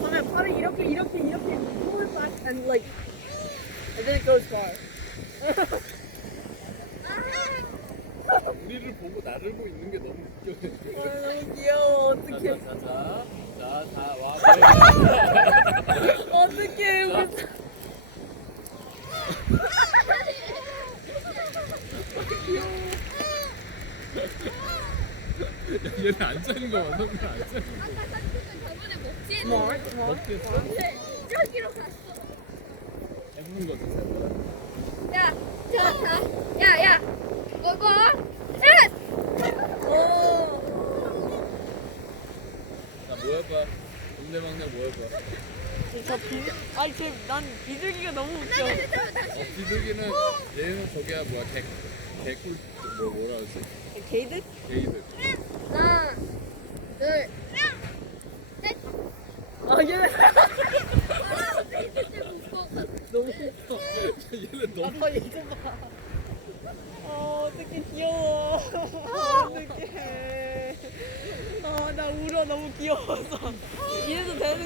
그러면 팔을 이렇게 pull it back and like and then it goes far. 우리를 보고 나를 보고 있는 게 너무 웃겨. 너무 귀여워. 어떡해. 자, 와. 어떡해. 야, 얘는 안 짜는 거 봐. 손을 안 짜는 거. 저번에 먹지? 먹겠어? 저기로 갔어. 해보는 거지. 야, 야, 먹어. 셋. 자, 뭐 해봐. 동네 막내 뭐 해봐. 난 비둘기가 너무 웃겨. 비둘기는 얘는 저기야 뭐야 개꿀 뭐라 하지? 게이드? 게이드. 하나, 둘, 셋. 얘 너무 웃겨. 얘는 너무 아빠 얘 좀 봐. 어떡해 귀여워. 어떡해. 나 울어 너무 귀여워서. 이래도 되는